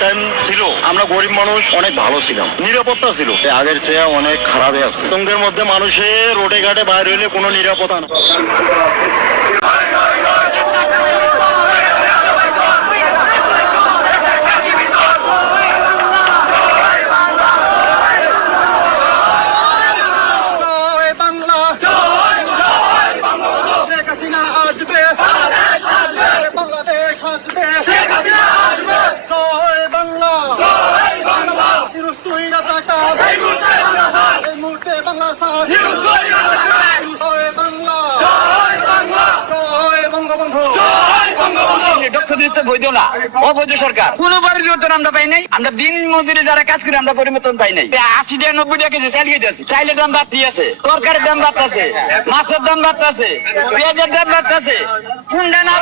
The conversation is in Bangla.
টাইম ছিল, আমরা গরিব মানুষ, অনেক ভালো ছিলাম। নিরাপত্তা ছিল। আগের চেয়ে অনেক খারাপে আছে। তোমাদের মধ্যে মানুষের রোডে ঘাটে বাইরে হইলে কোনো নিরাপত্তা না। সরকার আমরা দিন মজুরি যারা কাজ করে আমরা পরিবর্তন পাই নাই আশি টাকা নব্বই টাকা দাম বাড়তি আছে তরকারির দাম বাড়তেছে মাছের দাম বাড়তেছে পেঁয়াজের দাম কোনটা না